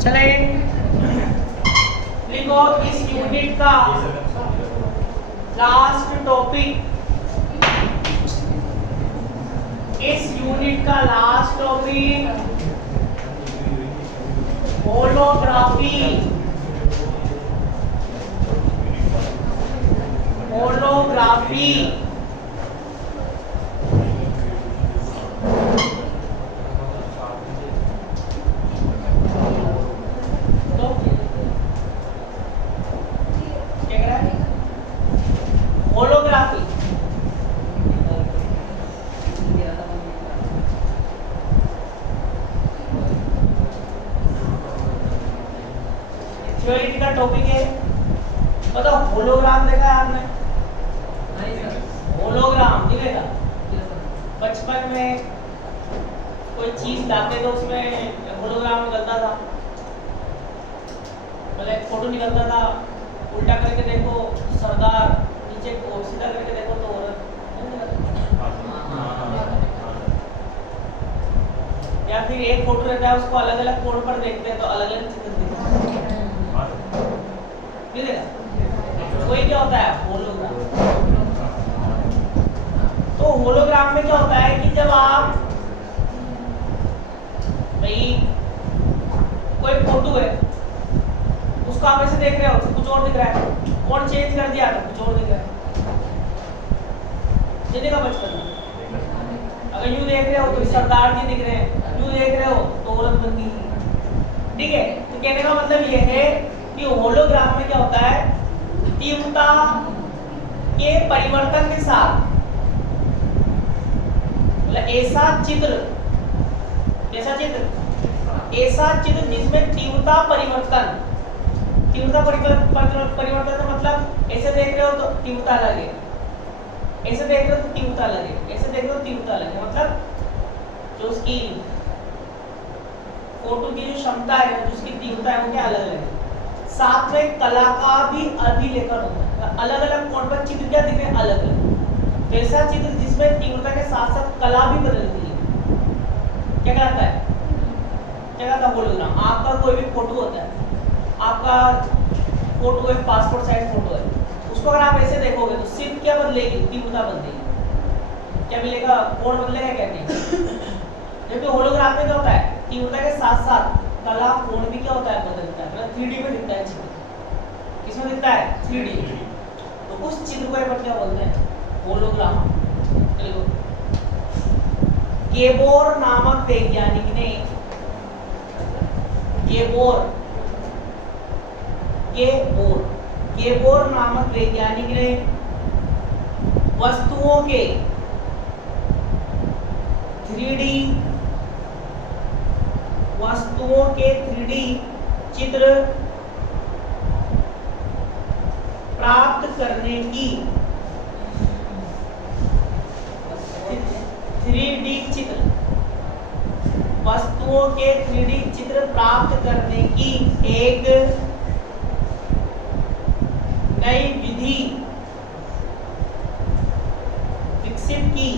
चले देखो इस यूनिट का लास्ट टॉपिक, होलोग्राफी। थ्योरी का टॉपिक है, बताओ होलोग्राम देखा है आपने? होलोग्राम दिखेगा। बचपन में कोई चीज लाते तो उसमें होलोग्राम निकलता था, मतलब एक फोटो निकलता था, उल्टा करके देखो सरदार, नीचे को सीधा करके देखो तो औरत, या फिर एक फोटो रहता है उसको अलग अलग कोण पर देखते हैं तो अलग अलग चित्र दिखेगा। वही क्या होता है होलोग्राम। तो होलोग्राम में क्या होता है कि जब आप भाई कोई फोटो है उसको आप ऐसे देख रहे हो तो कुछ और दिख रहा है, कौन चेंज कर दिया तो कुछ और दिख रहा है। जिन्हें का बचपन में अगर यूं देख रहे हो तो सरदार जी दिख रहे हैं, यूं देख रहे हो तो औरत बन गई। ठीक है, तो कहने का मतलब यह है कि होलोग्राम में क्या होता है, तीव्रता के परिवर्तन के साथ, मतलब ऐसा चित्र जिसमें तीव्रता परिवर्तन का मतलब ऐसे देख रहे हो तो तीव्रता अलग है, ऐसे देख रहे हो तो तीव्रता अलग है, ऐसे देख रहे हो तो तीव्रता अलग है। मतलब जो उसकी फोटो की जो क्षमता है, जो उसकी तीव्रता है वो क्या अलग अलग है। साथ में कला का भी अभिलेखन होता है, अलग अलग कोण पर चित्र क्या दिख रहे हैं, अलग अलग। ऐसा चित्र जिसमें तीव्रता के साथ साथ कला भी बदलती है, क्या कहलाता है? होलोग्राम। आपका कोई भी फोटो होता है, आपका फोटो एक पासपोर्ट साइज फोटो है, उसको अगर आप ऐसे देखोगे तो सिर्फ क्या बदलेगी, तीव्रता बदलेगी। क्या मिलेगा, कोण बदलेगा क्या? नहीं। जबकि होलोग्राम में क्या होता है, तीव्रता के साथ साथ कला कोण भी क्या होता है, बदलता है। मतलब 3D में दिखता है चित्र। किसमें दिखता है? 3D। तो उस चित्र को अपन क्या बोलते हैं, होलोग्राम। चलो, गेबोर नामक वैज्ञानिक ने गेबोर नामक वैज्ञानिक ने वस्तुओं के 3D चित्र प्राप्त करने की 3D चित्र, वस्तुओं के 3D चित्र प्राप्त करने की एक नई विधि विकसित की,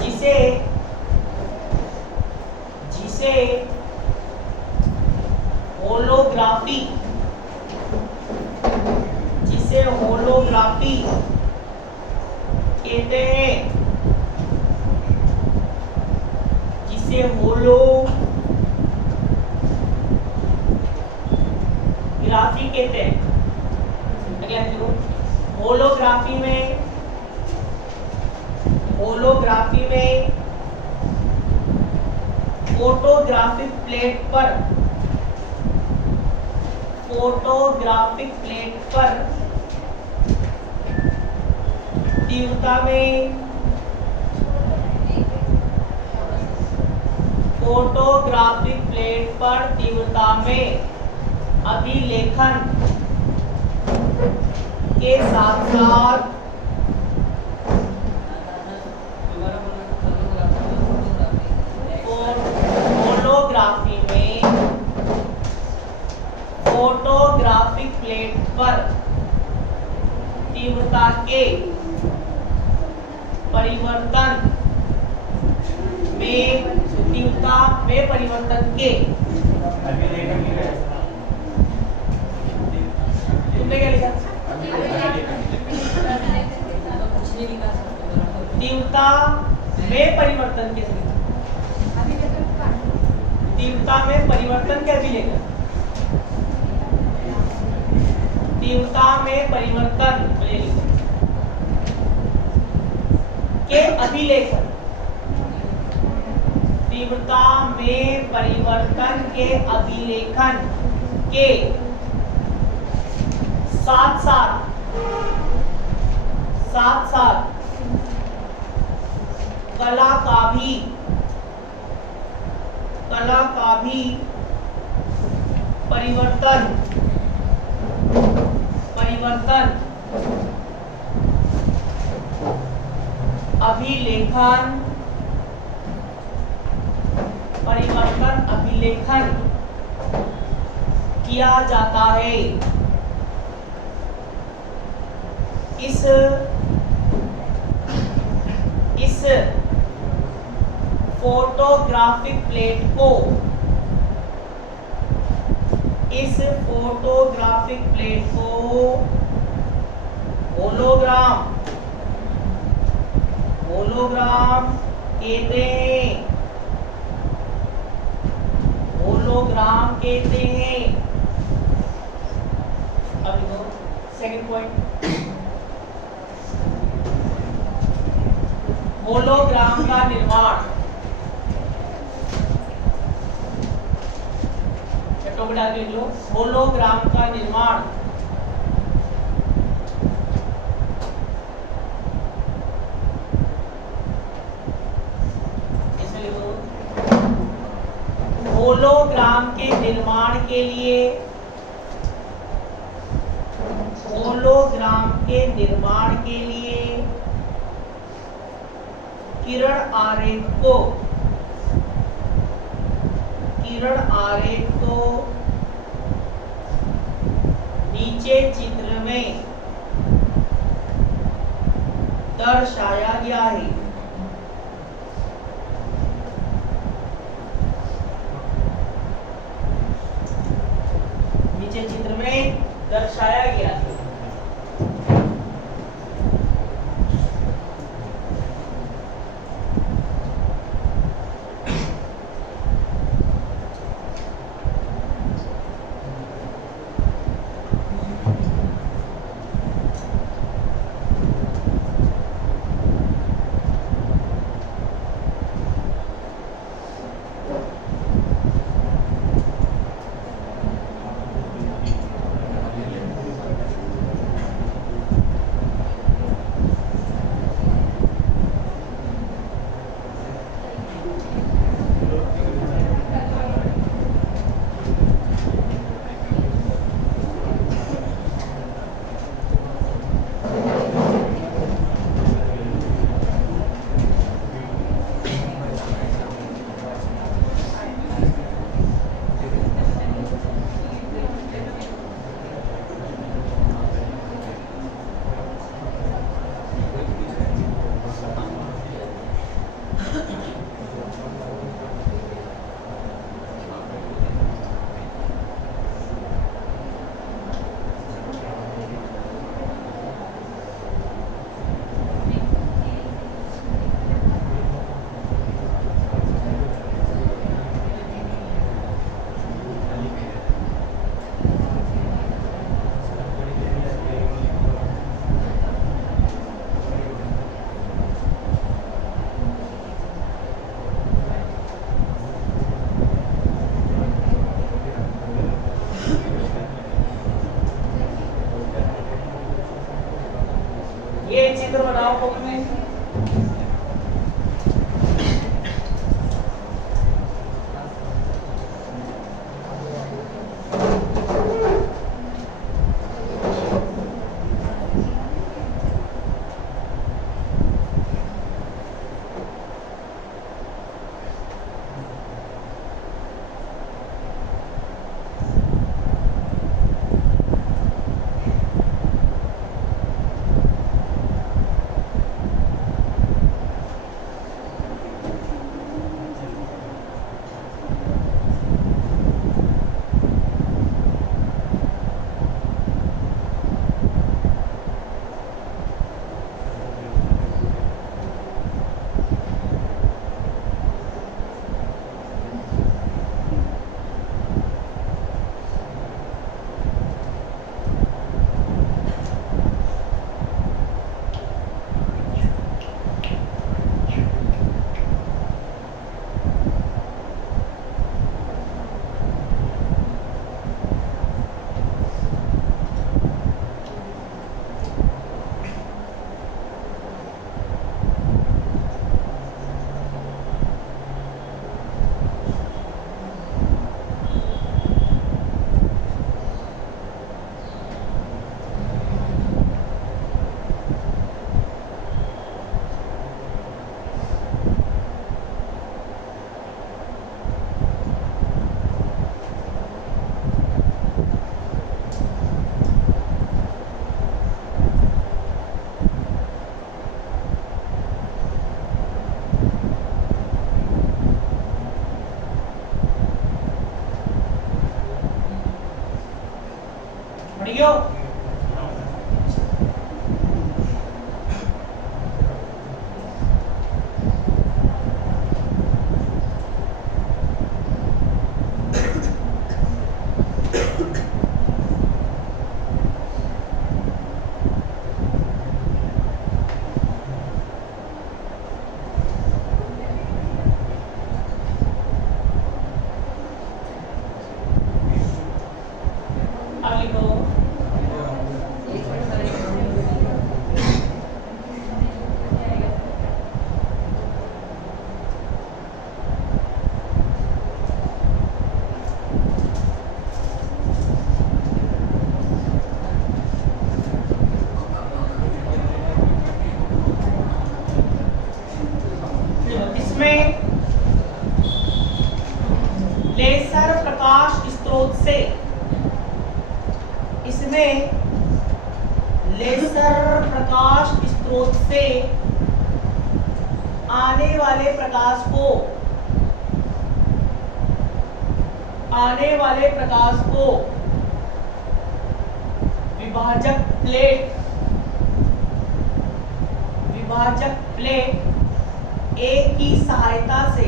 जिसे होलोग्राफी कहते हैं। जिसे होलोग्राफी कहते हैं। होलोग्राफी में फोटोग्राफिक प्लेट पर तीव्रता में अभिलेखन के साथ साथ फोटोग्राफिक प्लेट पर तीव्रता के परिवर्तन तीव्रता में परिवर्तन के, तुमने क्या लिखा? तीव्रता में परिवर्तन के, तीव्रता में परिवर्तन के अभिलेखन, तीव्रता में परिवर्तन के अभिलेखन, तीव्रता में परिवर्तन के अभिलेखन के साथ साथ कला का भी परिवर्तन अभिलेखन किया जाता है। इस फोटोग्राफिक प्लेट को होलोग्राम कहते हैं। अब देखो सेकंड पॉइंट, होलोग्राम का निर्माण, चट्टों डाल के लिख लो, होलोग्राम का निर्माण इसमें लिखो, होलोग्राम के निर्माण के लिए, होलोग्राम के निर्माण के लिए किरण आरेख को नीचे चित्र में दर्शाया गया है। नीचे चित्र में दर्शाया गया है। ये चित्र बनाओ कॉपी में। इसमें लेसर प्रकाश स्रोत से आने वाले प्रकाश को विभाजक प्लेट ए की सहायता से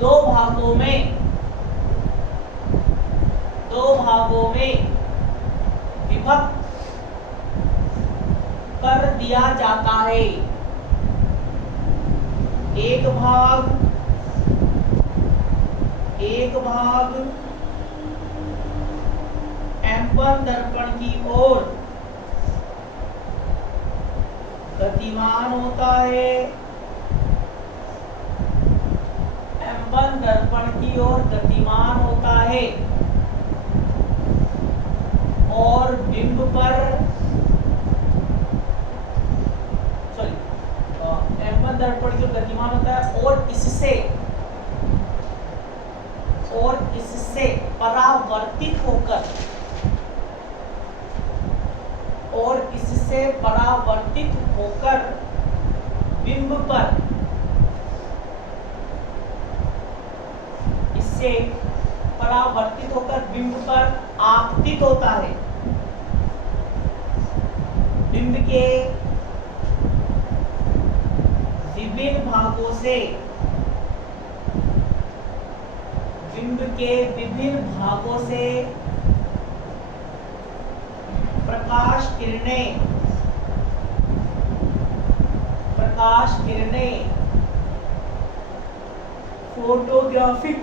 दो भागों में विभक्त कर दिया जाता है। एक भाग एम्पल दर्पण की ओर गतिमान होता है, एम्पल दर्पण की ओर गतिमान होता है और बिंब पर एम्पल दर्पण की ओर गतिमान होता है और इससे परावर्तित होकर बिंब पर आपतित होता है। बिंब के विभिन्न भागों से प्रकाश किरणें फोटोग्राफिक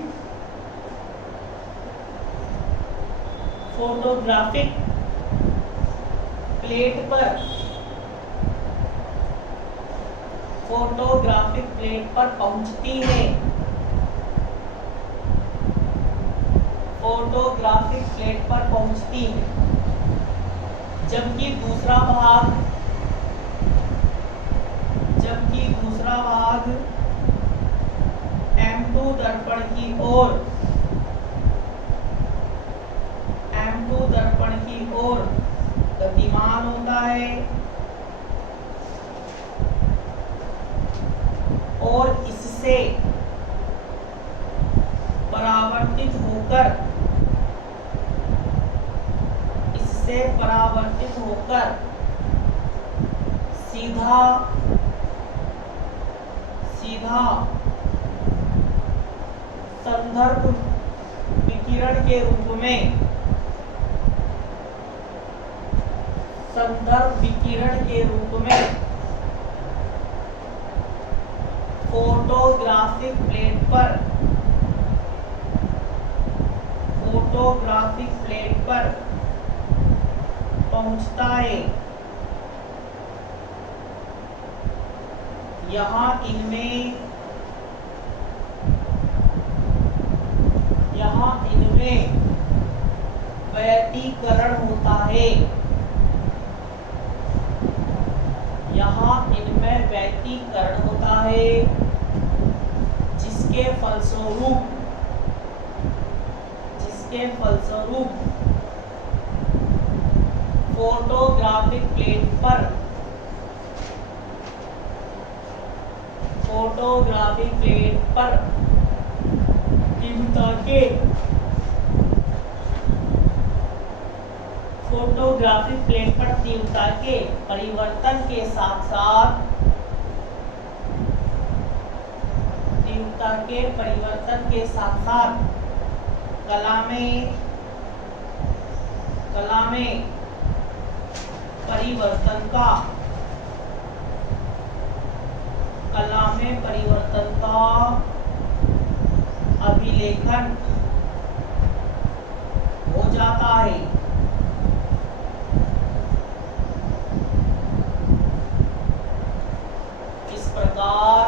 प्लेट पर पहुंचती है। जबकि दूसरा भाग M2 दर्पण की ओर गतिमान होता है और इससे परावर्तित होकर सीधा संदर्भ विकिरण के रूप में फोटोग्राफिक प्लेट पर पहुंचता है। यहाँ इनमें व्यतिकरण होता है जिसके फलस्वरूप फोटोग्राफिक प्लेट पर तीव्रता के परिवर्तन के साथ कला में परिवर्तन का अभिलेखन हो जाता है। इस प्रकार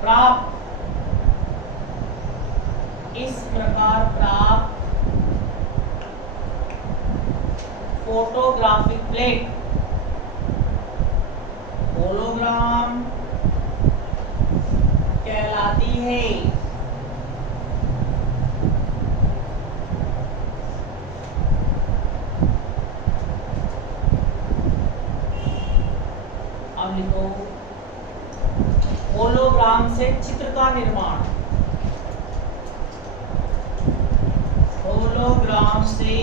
प्राप्त फोटोग्राफिक प्लेट, होलोग्राम कहलाती है। अब लिखो होलोग्राम से चित्र का निर्माण, होलोग्राम से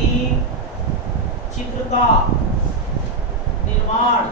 चित्र का निर्माण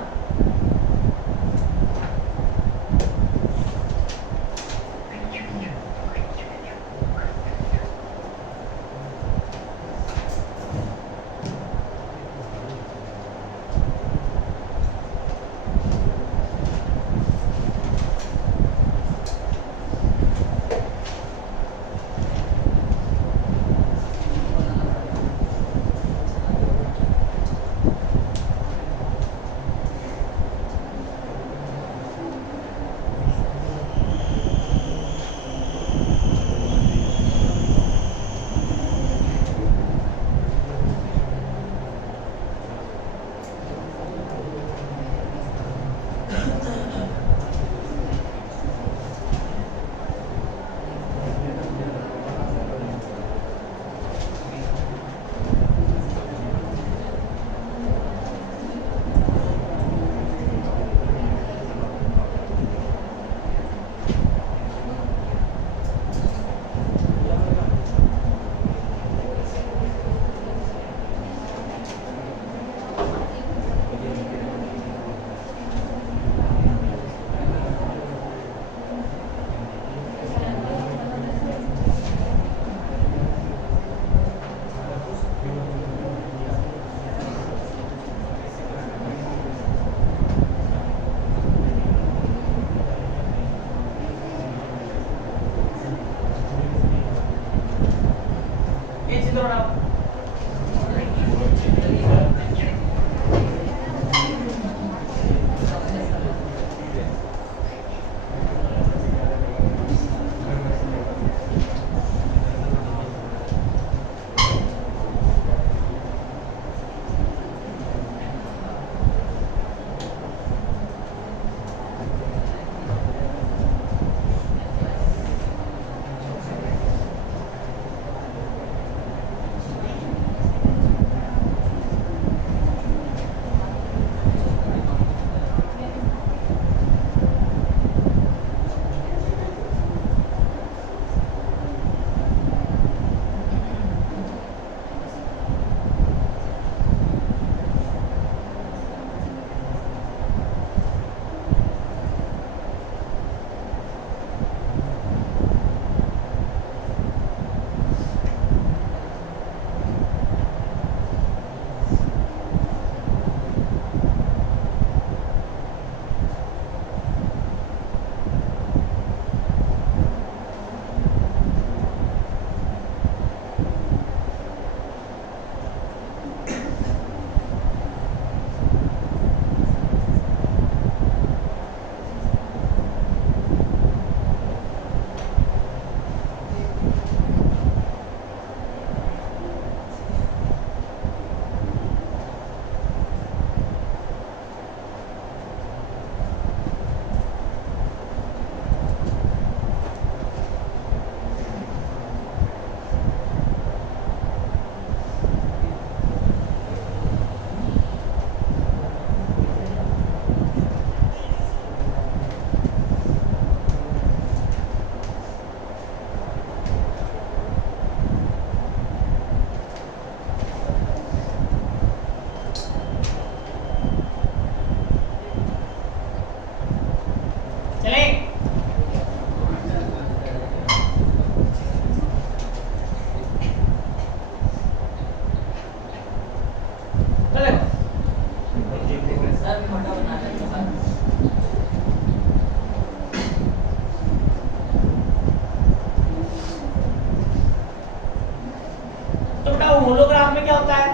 होलोग्राम में क्या होता है?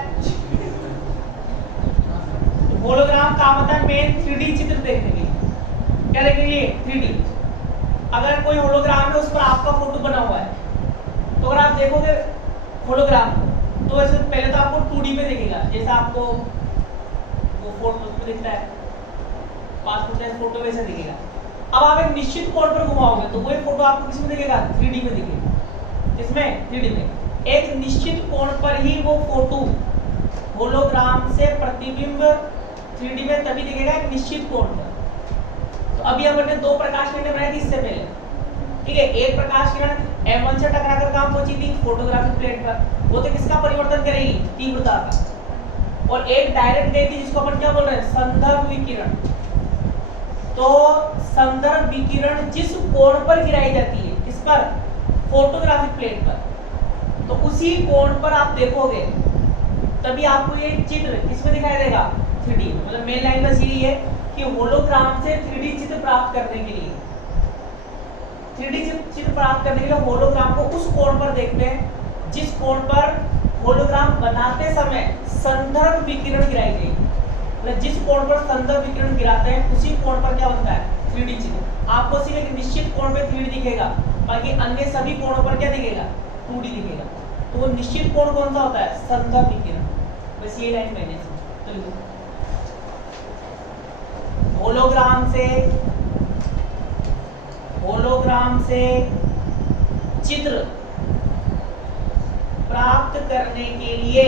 होलोग्राम का मतलब है मेन 3D चित्र देखने के लिए। क्या देखने के लिए? 3D। अगर कोई होलोग्राम है उस पर आपका फोटो बना हुआ है तो अगर आप देखोगे होलोग्राम तो ऐसे पहले तो आपको 2D में दिखेगा, जैसा आपको वो फोटो में दिखता है, पासपोर्ट साइज फोटो वैसे दिखेगा। अब आप एक निश्चित कोण पर घुमाओगे तो वही फोटो आपको किस में दिखेगा, 3D में दिखेगा। किसमें, 3D में। एक निश्चित कोण पर ही वो फोटो होलोग्राम से प्रतिबिंब 3D में तभी दिखेगा, एक निश्चित कोण पर। तो अभी हमने दो प्रकाश किरणें बनाई थी इससे पहले, ठीक है। एक प्रकाश किरण M1 से टकराकर कहां पहुंची थी, फोटोग्राफिक प्लेट पर, वो तो किसका परिवर्तन करेगी, तीव्रता का। और एक डायरेक्ट गई थी जिसको अपन क्या बोल रहे हैं, संदर्भ विकिरण। तो संदर्भ विकिरण जिस कोण पर गिराई जाती है, किस पर, फोटोग्राफिक प्लेट पर, तो उसी कोण पर आप देखोगे तभी आपको ये चित्र किसमें दिखाई देगा, 3D में। मतलब मेन लाइन बस यही है कि होलोग्राम से 3D चित्र प्राप्त करने के लिए, 3D चित्र प्राप्त करने के लिए होलोग्राम को उस कोण पर देखते हैं जिस कोण पर होलोग्राम बनाते समय संदर्भ विकिरण गिराई जाएगी। मतलब जिस कोण पर संदर्भ विकिरण गिराते हैं उसी कोण पर क्या बनता है, 3D चित्र। आपको सिर्फ एक निश्चित कोण पे 3D दिखेगा, बाकी अन्य सभी कोणों पर क्या दिखेगा, 2D दिखेगा। तो वो निश्चित कोण कौन सा होता है, संदर्भ विकिरण। बस ये लाइन मैंने तो लिखो, होलोग्राम से चित्र प्राप्त करने के लिए,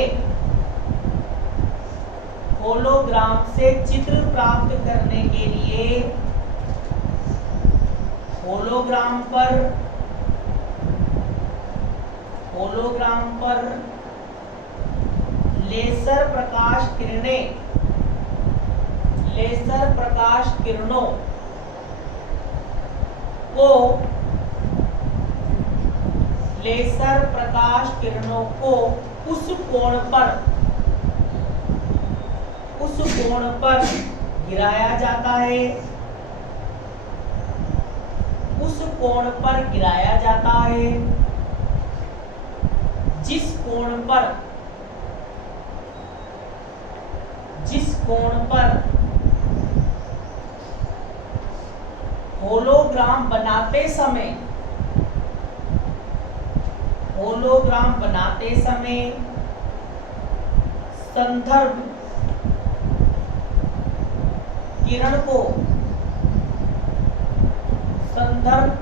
होलोग्राम से चित्र प्राप्त करने के लिए होलोग्राम पर लेजर प्रकाश किरणों को उस कोण पर गिराया जाता है, उस कोण पर गिराया जाता है जिस कोण पर होलोग्राम बनाते समय संदर्भ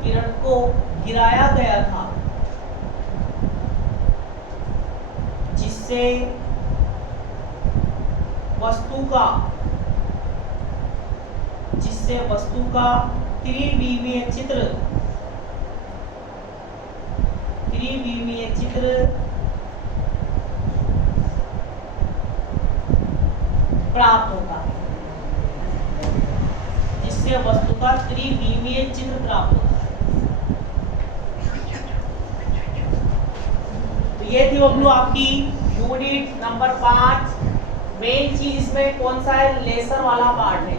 किरण को गिराया गया था, जिससे वस्तु का त्रिविमीय चित्र प्राप्त होता है, जिससे वस्तु का त्रिविमीय चित्र प्राप्त होता है। तो ये थी बबलू आपकी यूनिट नंबर 5। मेन चीज इसमें कौन सा है, लेसर वाला पार्ट है।